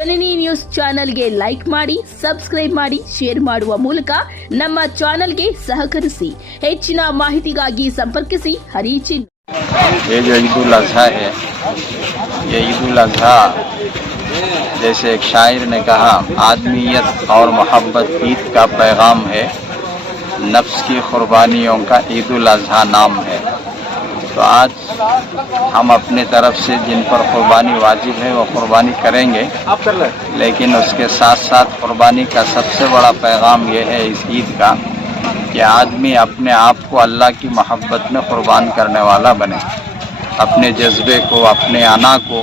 ಜನನಿ news ಚಾನೆಲ್ಗೆ like ಮಾಡಿ, subscribe ಮಾಡಿ, ಶೇರ್ ಮಾಡುವ ಮೂಲಕ ನಮ್ಮ ಚಾನೆಲ್ಗೆ ಸಹಕರಿಸಿ. ಹೆಚ್ಚಿನ ಮಾಹಿತಿಗಾಗಿ ಸಂಪರ್ಕಿಸಿ ಹರಿಚಿನ್. ये जो ईद उल अज़हा है, ये ईद उल अज़हा जैसे एक शायर ने कहा, आदमियत और मोहब्बत ईद का पैगाम है, नफ्स की कुर्बानियों का ईद उल अज़हा नाम है। तो आज हम अपने तरफ से जिन पर कुर्बानी वाजिब है वो कुर्बानी करेंगे, लेकिन उसके साथ साथ कुर्बानी का सबसे बड़ा पैगाम ये है इस ईद का कि आदमी अपने आप को अल्लाह की मोहब्बत में कुर्बान करने वाला बने, अपने जज्बे को, अपने अना को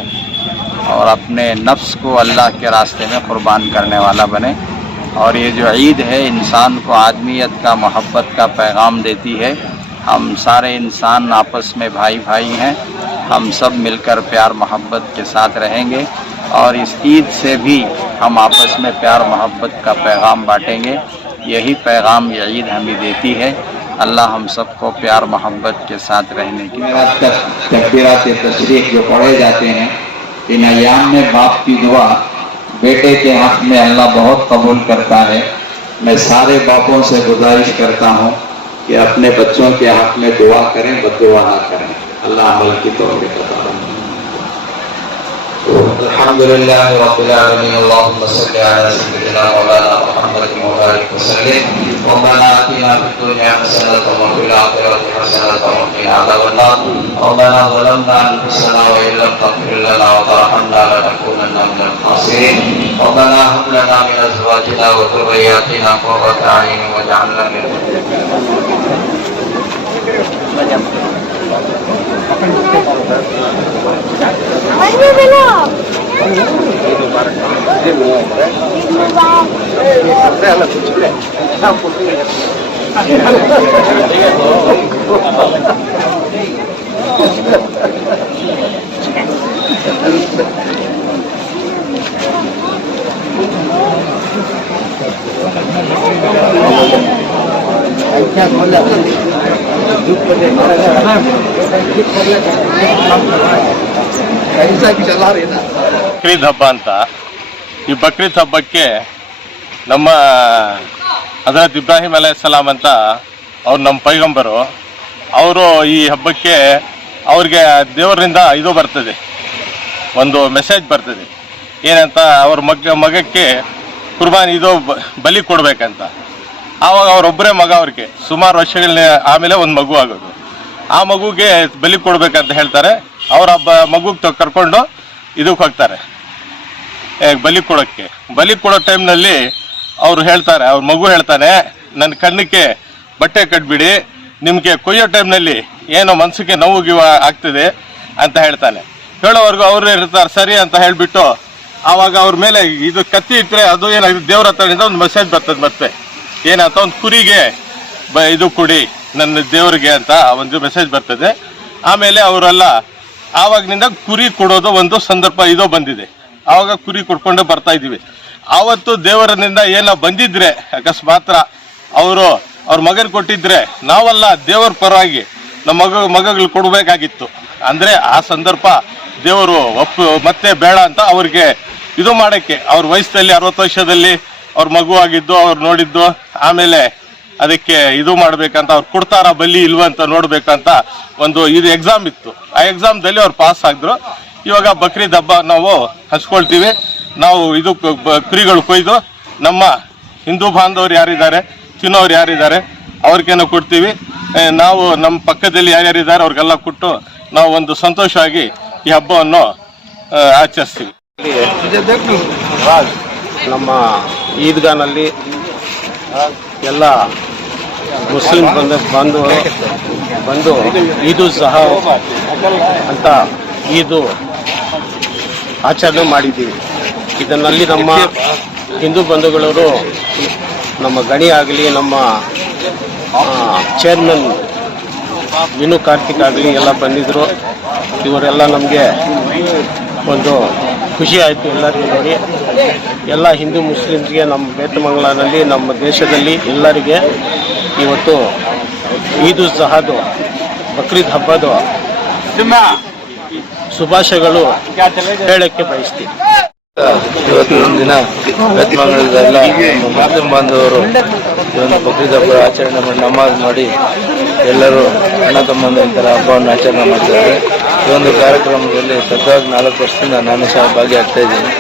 और अपने नफ्स को अल्लाह के रास्ते में कुर्बान करने वाला बने। और ये जो ईद है इंसान को आदमियत का, मोहब्बत का पैगाम देती है। हम सारे इंसान आपस में भाई भाई हैं, हम सब मिलकर प्यार मोहब्बत के साथ रहेंगे और इस ईद से भी हम आपस में प्यार मोहब्बत का पैगाम बांटेंगे। यही पैगाम ये ईद हमें देती है। अल्लाह हम सबको प्यार मोहब्बत के साथ रहने की तकबीरात तशरीफ जो पढ़े जाते हैं, इन अय्याम में बाप की दुआ बेटे के हक़ में अल्लाह बहुत कबूल करता है। मैं सारे बापों से गुजारिश करता हूँ कि अपने बच्चों के हक़ में दुआ करें, बद्दुआ ना करें। अल्लाह अमल की तौफीक अता फरमाए। अल्हम्दुलिल्लाह रब्बिल आलमीन, अल्लाहुम्मा सल्लि अला सय्यिदिना मौलाना मुहम्मद व बारिक वसल्लिम। रब्बना आतिना फिद दुनिया हसनतन व फिल आखिरति हसनतन व क़िना अज़ाबन्नार। रब्बना ज़लमना अनफुसना व इन लम तग़फिर लना व तरहमना लनकुनन्ना मिनल ख़ासिरीन। रब्बना हब लना मिन अज़वाजिना व ज़ुर्रिय्यतिना क़ुर्रता अ'युन वज'अलना लिल ಬಕ್ರೀದ್ ಹಬ್ಬ ಅಂತ. ಈ ಬಕ್ರೀದ್ ಹಬ್ಬಕ್ಕೆ ನಮ್ಮ ಹಜರತ್ ಇಬ್ರಾಹಿಂ ಅಲೈಹಿಸ್ಸಲಾಂ ಅಂತ ಅವ್ರು ನಮ್ಮ ಪೈಗಂಬರು. ಅವರು ಈ ಹಬ್ಬಕ್ಕೆ ಅವ್ರಿಗೆ ದೇವರಿಂದ ಇದು ಬರ್ತದೆ, ಒಂದು ಮೆಸೇಜ್ ಬರ್ತದೆ ಏನಂತ, ಅವ್ರ ಮಗಕ್ಕೆ ಕುರ್ಬಾನಿ ಇದು ಬಲಿ ಕೊಡ್ಬೇಕಂತ. ಆವಾಗ ಅವರೊಬ್ಬರೇ ಮಗ, ಅವ್ರಿಗೆ ಸುಮಾರು ವರ್ಷಗಳ ಆಮೇಲೆ ಒಂದು ಮಗು ಆಗೋದು. ಆ ಮಗುಗೆ ಬಲಿ ಕೊಡ್ಬೇಕಂತ ಹೇಳ್ತಾರೆ. ಅವರ ಮಗುಗೆ ಕರ್ಕೊಂಡು ಇದಕ್ಕೆ ಹೋಗ್ತಾರೆ ಬಲಿ ಕೊಡೋಕ್ಕೆ. ಬಲಿ ಕೊಡೋ ಟೈಮ್ನಲ್ಲಿ ಅವ್ರು ಹೇಳ್ತಾರೆ, ಅವ್ರ ಮಗು ಹೇಳ್ತಾನೆ, ನನ್ನ ಕಣ್ಣಕ್ಕೆ ಬಟ್ಟೆ ಕಟ್ಬಿಡಿ, ನಿಮಗೆ ಕೊಯ್ಯೋ ಟೈಮ್ನಲ್ಲಿ ಏನೋ ಮನಸ್ಸಿಗೆ ನೋವು ಆಗ್ತದೆ ಅಂತ ಹೇಳ್ತಾನೆ. ಹೇಳೋವರೆಗೂ ಅವರು ಇರ್ತಾರೆ ಸರಿ ಅಂತ ಹೇಳಿಬಿಟ್ಟು ಆವಾಗ ಅವ್ರ ಮೇಲೆ ಇದು ಕತ್ತಿ ಇಟ್ಟರೆ ಅದು ಏನಾಗುತ್ತೆ, ದೇವ್ರ ಹತ್ರದಿಂದ ಒಂದು ಮೆಸೇಜ್ ಬರ್ತದೆ. ಮತ್ತೆ ಏನಂತ, ಒಂದು ಕುರಿಗೆ ಇದು ಕೊಡಿ ನನ್ನ ದೇವ್ರಿಗೆ ಅಂತ ಒಂದು ಮೆಸೇಜ್ ಬರ್ತದೆ. ಆಮೇಲೆ ಅವರೆಲ್ಲ ಆವಾಗಿನಿಂದ ಕುರಿ ಕೊಡೋದು ಒಂದು ಸಂದರ್ಭ ಇದು ಬಂದಿದೆ. ಆವಾಗ ಕುರಿ ಕೊಡ್ಕೊಂಡು ಬರ್ತಾ ಇದ್ದೀವಿ. ಆವತ್ತು ದೇವರನಿಂದ ಏನೋ ಬಂದಿದ್ರೆ ಅಕಸ್ಮಾತ್ರ ಅವ್ರ ಮಗನ ಕೊಟ್ಟಿದ್ರೆ ನಾವೆಲ್ಲ ದೇವರ ಪರವಾಗಿ ನಮ್ಮ ಮಗಗಳು ಕೊಡಬೇಕಾಗಿತ್ತು. ಅಂದರೆ ಆ ಸಂದರ್ಭ ದೇವರು ಮತ್ತೆ ಬೇಡ ಅಂತ ಅವ್ರಿಗೆ ಇದು ಮಾಡೋಕ್ಕೆ, ಅವ್ರ ವಯಸ್ಸಲ್ಲಿ 60 ವರ್ಷದಲ್ಲಿ ಅವ್ರ ಮಗು ಆಗಿದ್ದು ಅವ್ರು ನೋಡಿದ್ದು, ಆಮೇಲೆ ಅದಕ್ಕೆ ಇದು ಮಾಡ್ಬೇಕಂತ, ಅವ್ರು ಕೊಡ್ತಾರ ಬಲಿ ಇಲ್ವಂತ ನೋಡ್ಬೇಕಂತ ಒಂದು ಇದು ಎಕ್ಸಾಮ್ ಇತ್ತು. ಆ ಎಕ್ಸಾಮ್ದಲ್ಲಿ ಅವ್ರು ಪಾಸ್ ಆಗಿದ್ರು. ಇವಾಗ ಬಕ್ರೀದ್ ಹಬ್ಬ ನಾವು ಹಂಚ್ಕೊಳ್ತೀವಿ. ನಾವು ಇದು ಕುರಿಗಳು ಕೊಯ್ದು ನಮ್ಮ ಹಿಂದೂ ಬಾಂಧವರು ಯಾರಿದ್ದಾರೆ, ತಿನ್ನೋರು ಯಾರಿದ್ದಾರೆ ಅವ್ರಿಗೇನೋ ಕೊಡ್ತೀವಿ. ನಾವು ನಮ್ಮ ಪಕ್ಕದಲ್ಲಿ ಯಾರ್ಯಾರಿದ್ದಾರೆ ಅವ್ರಿಗೆಲ್ಲ ಕೊಟ್ಟು ನಾವು ಒಂದು ಸಂತೋಷವಾಗಿ ಈ ಹಬ್ಬವನ್ನು ಆಚರಿಸ್ತೀವಿ. ನಮ್ಮ ಈದ್ಗಾನಲ್ಲಿ ಎಲ್ಲ ಮುಸ್ಲಿಂ ಬಾಂಧವರು ಬಂದು ಈದ್ ಉಲ್ ಅಝಾ ಅಂತ ಈದು ಆಚರಣೆ ಮಾಡಿದ್ದೀವಿ. ಇದರಲ್ಲಿ ನಮ್ಮ ಹಿಂದೂ ಬಂಧುಗಳವರು, ನಮ್ಮ ಗಣಿ ಆಗಲಿ, ನಮ್ಮ ಚೇರ್ಮನ್ ವಿನು ಕಾರ್ತಿಕ್ ಆಗಲಿ ಎಲ್ಲ ಬಂದಿದ್ದರು. ಇವರೆಲ್ಲ ನಮಗೆ ಒಂದು ಖುಷಿ ಆಯಿತು ಎಲ್ಲರಿಗೂ ನೋಡಿ. ಎಲ್ಲ ಹಿಂದೂ ಮುಸ್ಲಿಮ್ಸ್ಗೆ ನಮ್ಮ ಬೇತಮಂಗಲನಲ್ಲಿ, ನಮ್ಮ ದೇಶದಲ್ಲಿ ಎಲ್ಲರಿಗೆ ಇವತ್ತು ಈದ್ ಉಲ್ ಅಝಾದು, ಬಕ್ರೀದ್ ಹಬ್ಬದ ಶುಭಾಶಯಗಳು ಹೇಳಕ್ಕೆ ಬಯಸ್ತೀನಿ. ಇವತ್ತಿನ ದಿನ ಬೆತ್ತಮಂಗಲದೆಲ್ಲ ಮುಸ್ಲಿಂ ಬಾಂಧವರು ಈ ಒಂದು ಬಕ್ರೀದ್ ಹಬ್ಬ ಆಚರಣೆ ಮಾಡಿ ನಮಾಜ್ ಮಾಡಿ ಎಲ್ಲರೂ ಅಣ್ಣ ತಮ್ಮಂದಿರ ಹಬ್ಬವನ್ನು ಆಚರಣೆ ಮಾಡ್ತಿದ್ದಾರೆ. ಈ ಒಂದು ಕಾರ್ಯಕ್ರಮದಲ್ಲಿ ಸತತವಾಗಿ 4 ವರ್ಷದಿಂದ ನಾನು ಸಹ ಭಾಗಿಯಾಗ್ತಾ ಇದ್ದೀನಿ.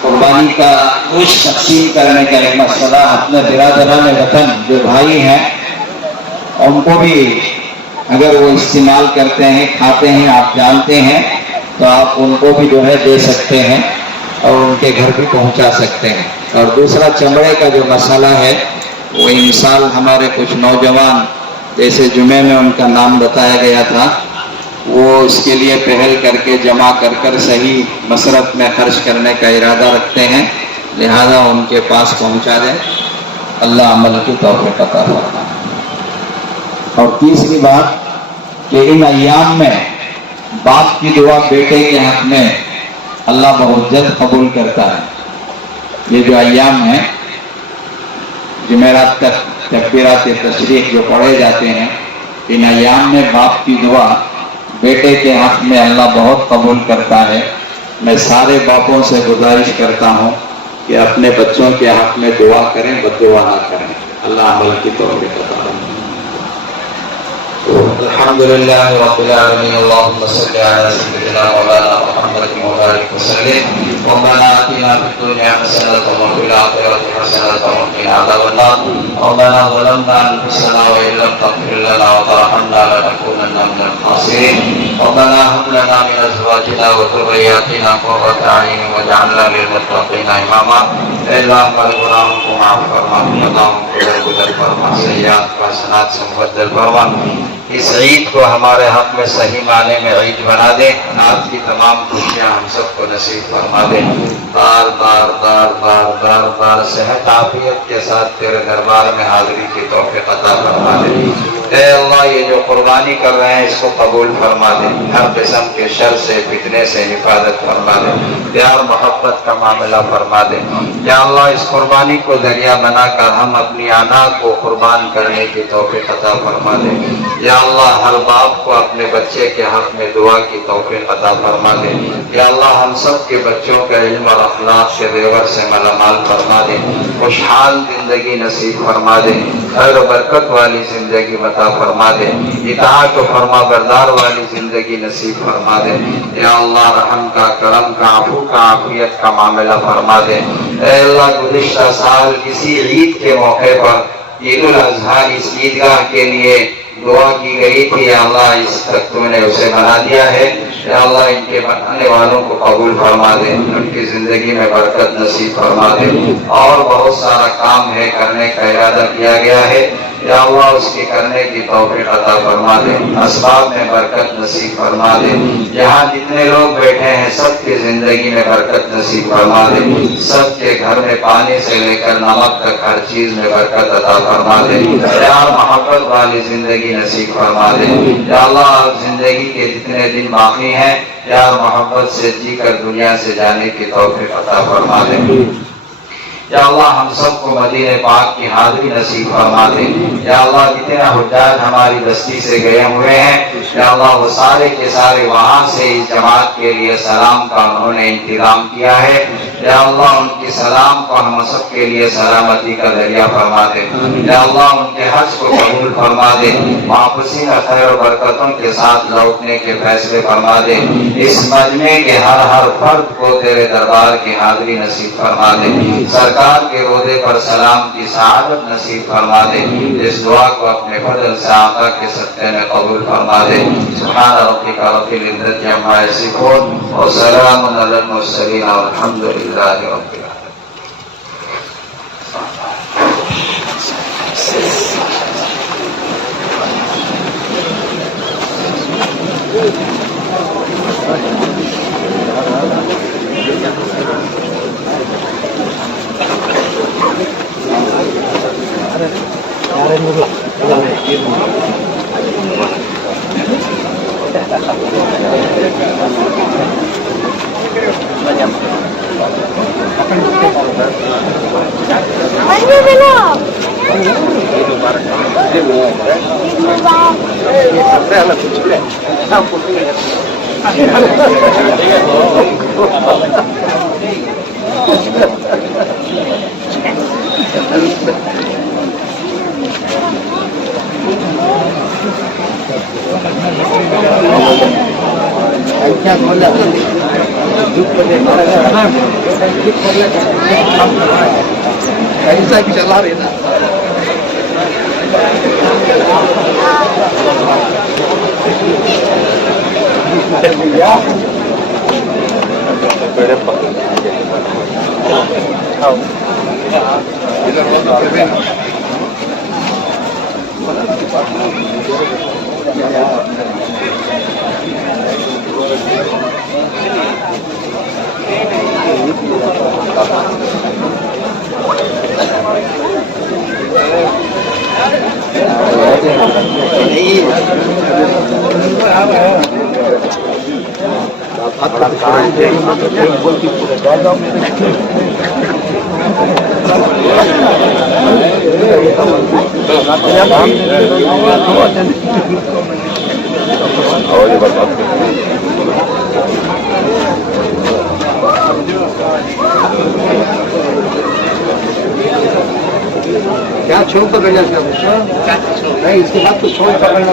कुर्बानी का गोश्त तकसीम करने का एक मसला अपने बिरादरान वतन जो भाई हैं उनको भी अगर वो इस्तेमाल करते हैं, खाते हैं, आप जानते हैं, तो आप उनको भी जो है दे सकते हैं और उनके घर भी पहुंचा सकते हैं। और दूसरा चमड़े का जो मसला है वो इंसान हमारे कुछ नौजवान जैसे जुमे में उनका नाम बताया गया था, वो इसके लिए पहल करके जमा कर कर सही मसरत में खर्च करने का इरादा रखते हैं, लिहाजा उनके पास पहुंचा दें। अल्लाह अमल की तौफीक अता फरमाए। और तीसरी बात कि इन अय्याम में बाप की दुआ बेटे के हक में अल्लाह बहुत जल्द कबूल करता है। ये जो अय्याम है, जुमेरात तक तकबीरात तशरीक जो पढ़े जाते हैं, इन अय्याम में बाप की दुआ बेटे के हक में अल्लाह बहुत कबूल करता है। मैं सारे बापों से गुजारिश करता हूँ कि अपने बच्चों के हक में दुआ करें, बद्दुआ ना करें। अल्लाह अमल की तौफीक अता फरमाए। अल्हम्दुलिल्लाह रब्बिल आलमीन, अल्लाहुम्मा सल्लि अला सय्यिदिना मौलाना मुहम्मद व बारिक वसल्लिम। रब्बना आतिना फिद दुनिया हसनतन व फिल आखिरति हसनतन व क़िना अज़ाबन्नार। रब्बना ज़लमना अनफुसना व इन लम तग़फिर लना व तरहमना लनकूनन्ना मिनल ख़ासिरीन। रब्बना हब लना मिन अज़वाजिना व ज़ुर्रिय्यतिना क़ुर्रता अय्युन वजअलना लिलमुत्तक़ीना इमामा। अल्लाह हमारे गुनाहों को माफ़ फरमा, खताओं को दरगुजर फरमा, सय्यात को हसनात से मुबद्दल फरमा। इस ईद को हमारे हक में सही माने में ईद बना दे। आज की तमाम खुशियाँ हम सबको नसीब फरमा दे। बार बार बार बार बार बार सेहत आफियत के साथ तेरे दरबार में हाजिरी की तौफीक अता फरमा दे। ऐ अल्लाह, ये जो कुर्बानी कर रहे हैं इसको कबूल फरमा दे। हर किस्म के शर से, फितने से हिफाजत फरमा दे। प्यार मोहब्बत का मामला फरमा दे। या अल्लाह, इस कुर्बानी को जरिया बनाकर हम अपनी आना को कुर्बान करने की तौफीक अता फरमा दे। या अल्लाह, हर बाप को अपने बच्चे के हक में दुआ की तौफीक अता फरमा दे। या अल्लाह, हम सब के बच्चों का इल्म और अखलाक से जेवर से मालामाल फरमा दे। खुशहाल जिंदगी नसीब फरमा दे। खैर बरकत वाली जिंदगी बता फरमा दे। इताअत और फरमा बरदार वाली जिंदगी नसीब फरमा दे। या अल्लाह, रहम का, करम का, अफू का, आफियत का मामला फरमा दे। ऐ अल्लाह, गुज़िश्ता साल इसी ईद के मौके पर ईद उल अज़हा इस ईदगाह के लिए दुआ की गई थी। या अल्लाह, इस तक तूने उसे बना दिया है। या अल्लाह, इनके बनाने वालों को कबूल फरमा दे, उनकी जिंदगी में बरकत नसीब फरमा दे। और बहुत सारा काम है, करने का इरादा किया गया है। या अल्लाह, उसकी करने की तौफीक अता फरमा दे। असबाब में बरकत नसीब फरमा दे। यहाँ जितने लोग बैठे हैं सबकी जिंदगी में बरकत नसीब फरमा दे। सबके घर में पानी से लेकर नमक तक हर चीज में बरकत अता फरमा दे। प्यार मोहब्बत वाली जिंदगी नसीब फरमा दे। या अल्लाह, जिंदगी के जितने दिन बाकी हैं प्यार मोहब्बत से जीकर दुनिया से जाने की तौफीक अता फरमा दे। या अल्लाह, हम सबको मदीने पाक की हाजिरी नसीब फरमा दे। या अल्लाह, जितने हुज्जाज हमारी बस्ती से गए हुए हैं, या अल्लाह, वो सारे के सारे वहाँ से इस जमात के लिए सलाम का उन्होंने इंतजाम किया है। या अल्लाह, उनकी सलाम को हम सब के लिए सलामती का जरिया फरमा दे। या अल्लाह, उनके हज को कबूल फरमा दे। वापसी में खैर बरकतों के साथ लौटने के फैसले फरमा दे। इस मजमे के हर हर फर्द को तेरे दरबार की हाजिरी नसीब फरमा दे। सरकार के रोदे पर सलाम की सआदत नसीब फरमा दे। इस दुआ को अपने फजल से आका के सत्ते में कबूल फरमा दे। सुभान रब्बिका रब्बिल इज्जति अम्मा यसिफून व सलामुन अलल मुरसलीन वल्हम्दुलिल्लाहि रब्बिल Ayo, ऐसा कि चला रहे ना क्या छोड़ पकड़ना नहीं, इसके बाद तो छोड़ पकड़ना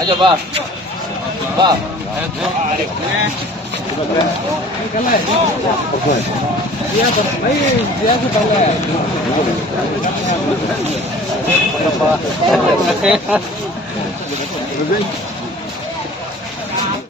आजा बाप बाप